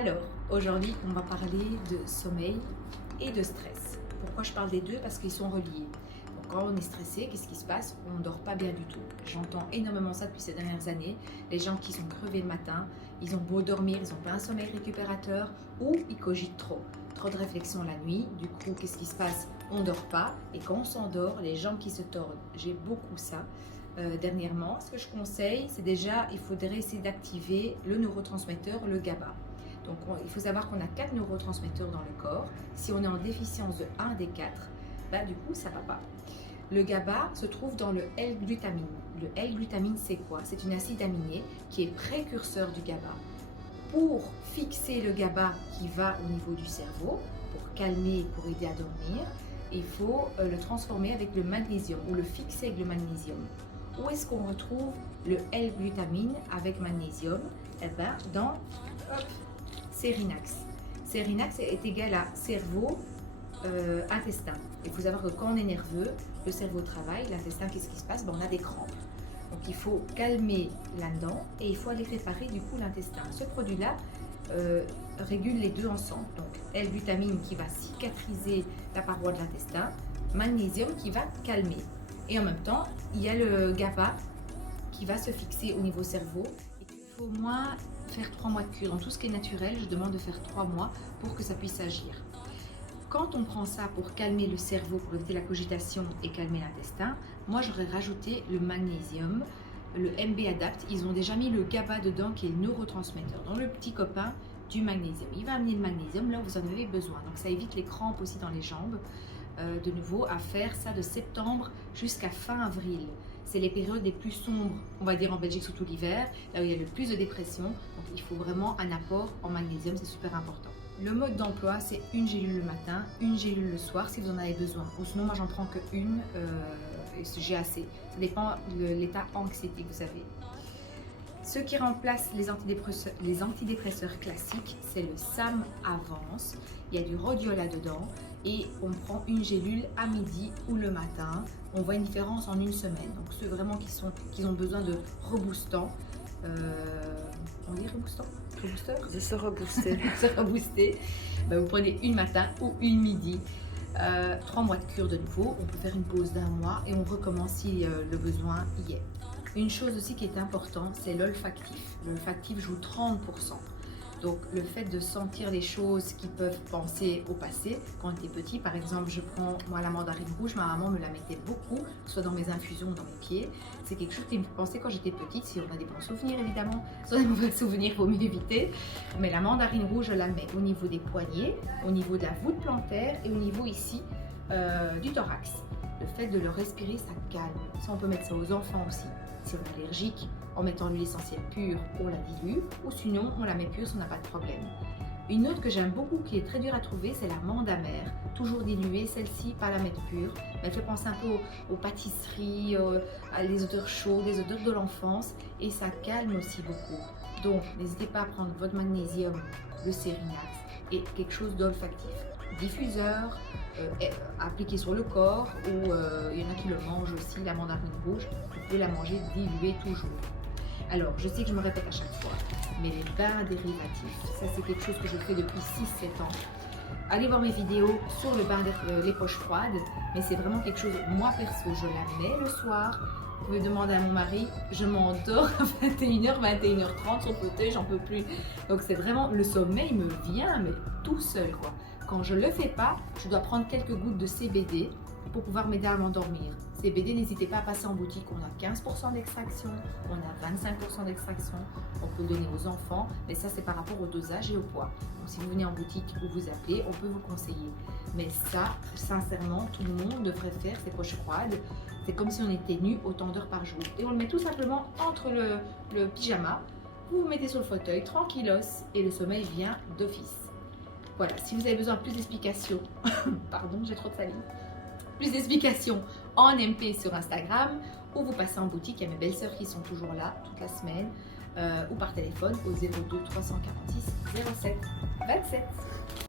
Alors, aujourd'hui, on va parler de sommeil et de stress. Pourquoi je parle des deux? Parce qu'ils sont reliés. Donc, quand on est stressé, qu'est-ce qui se passe? On ne dort pas bien du tout. J'entends énormément ça depuis ces dernières années. Les gens qui sont crevés le matin, ils ont beau dormir, ils n'ont pas un sommeil récupérateur ou ils cogitent trop. Trop de réflexion la nuit. Du coup, qu'est-ce qui se passe? On ne dort pas. Et quand on s'endort, les jambes qui se tordent. J'ai beaucoup ça. Dernièrement, ce que je conseille, c'est déjà, il faudrait essayer d'activer le neurotransmetteur, le GABA. Donc, il faut savoir qu'on a 4 neurotransmetteurs dans le corps. Si on est en déficience de un des 4, bah, du coup, ça ne va pas. Le GABA se trouve dans le L-glutamine. Le L-glutamine, c'est quoi? C'est une acide aminé qui est précurseur du GABA. Pour fixer le GABA qui va au niveau du cerveau, pour calmer, pour aider à dormir, il faut le transformer avec le magnésium ou le fixer avec le magnésium. Où est-ce qu'on retrouve le L-glutamine avec magnésium? Eh bien, dans Serinax. Serinax est égal à cerveau, intestin. Il faut savoir que quand on est nerveux, le cerveau travaille, l'intestin, qu'est-ce qui se passe? Ben, on a des crampes. Donc il faut calmer là-dedans et il faut aller réparer du coup l'intestin. Ce produit-là régule les deux ensemble. Donc L-glutamine qui va cicatriser la paroi de l'intestin, magnésium qui va calmer. Et en même temps, il y a le GABA qui va se fixer au niveau cerveau. Il faut au moins faire 3 mois de cure. Dans tout ce qui est naturel, je demande de faire 3 mois pour que ça puisse agir. Quand on prend ça pour calmer le cerveau, pour éviter la cogitation et calmer l'intestin, moi j'aurais rajouté le magnésium, le MB Adapt. Ils ont déjà mis le GABA dedans qui est le neurotransmetteur, dans le petit copain du magnésium. Il va amener le magnésium là où vous en avez besoin. Donc ça évite les crampes aussi dans les jambes. De nouveau, à faire ça de septembre jusqu'à fin avril. C'est les périodes les plus sombres, on va dire en Belgique, surtout l'hiver, là où il y a le plus de dépression. Donc il faut vraiment un apport en magnésium, c'est super important. Le mode d'emploi, c'est une gélule le matin, une gélule le soir si vous en avez besoin. Ou sinon, moi, j'en prends qu'une, j'ai assez. Ça dépend de l'état anxiété que vous avez. Ce qui remplace les antidépresseurs classiques, c'est le SAM Avance. Il y a du rhodiola dedans et on prend une gélule à midi ou le matin. On voit une différence en une semaine. Donc ceux vraiment qui ont besoin de reboostant, on dit reboostant? Rebooster? De se rebooster. Se rebooster. Ben, vous prenez une matin ou une midi. 3 mois de cure de nouveau. On peut faire une pause d'1 mois et on recommence si le besoin y est. Une chose aussi qui est importante, c'est l'olfactif. L'olfactif joue 30%. Donc le fait de sentir les choses qui peuvent penser au passé, quand on était petit, par exemple, je prends moi la mandarine rouge, ma maman me la mettait beaucoup, soit dans mes infusions, dans mes pieds. C'est quelque chose qui me pensait quand j'étais petite, si on a des bons souvenirs évidemment, soit des mauvais souvenirs, il vaut mieux éviter. Mais la mandarine rouge, je la mets au niveau des poignets, au niveau de la voûte plantaire et au niveau ici du thorax. Le fait de le respirer, ça calme. Ça, on peut mettre ça aux enfants aussi. Si on est allergique, en mettant l'huile essentielle pure, on la dilue, ou sinon, on la met pure si on n'a pas de problème. Une autre que j'aime beaucoup, qui est très dure à trouver, c'est la menthe amère. Toujours diluée, celle-ci, pas la mettre pure. Elle fait penser un peu aux pâtisseries, à les odeurs chaudes, les odeurs de l'enfance, et ça calme aussi beaucoup. Donc, n'hésitez pas à prendre votre magnésium, le Serinax, et quelque chose d'olfactif. Diffuseur, appliqué sur le corps, ou il y en a qui le mangent aussi, la mandarine rouge. Vous pouvez la manger diluée toujours. Alors, je sais que je me répète à chaque fois, mais les bains dérivatifs, ça c'est quelque chose que je fais depuis 6-7 ans. Allez voir mes vidéos sur le bain les poches froides, mais c'est vraiment quelque chose, moi perso, je la mets le soir. Je vais demander à mon mari, je m'endors à 21h, 21h30 sur le fauteuil, j'en peux plus. Donc c'est vraiment, le sommeil me vient, mais tout seul quoi. Quand je le fais pas, je dois prendre quelques gouttes de CBD pour pouvoir m'aider à m'endormir. CBD, n'hésitez pas à passer en boutique, on a 15% d'extraction, on a 25% d'extraction, on peut le donner aux enfants, mais ça c'est par rapport au dosage et au poids. Donc si vous venez en boutique ou vous appelez, on peut vous conseiller. Mais ça, sincèrement, tout le monde devrait faire ces poches froides. C'est comme si on était nu autant d'heures par jour. Et on le met tout simplement entre le pyjama, vous vous mettez sur le fauteuil, tranquillos, et le sommeil vient d'office. Voilà, si vous avez besoin de plus d'explications, pardon, j'ai trop de salive, plus d'explications en MP sur Instagram, ou vous passez en boutique, il y a mes belles-sœurs qui sont toujours là toute la semaine, ou par téléphone au 02 346 07 27.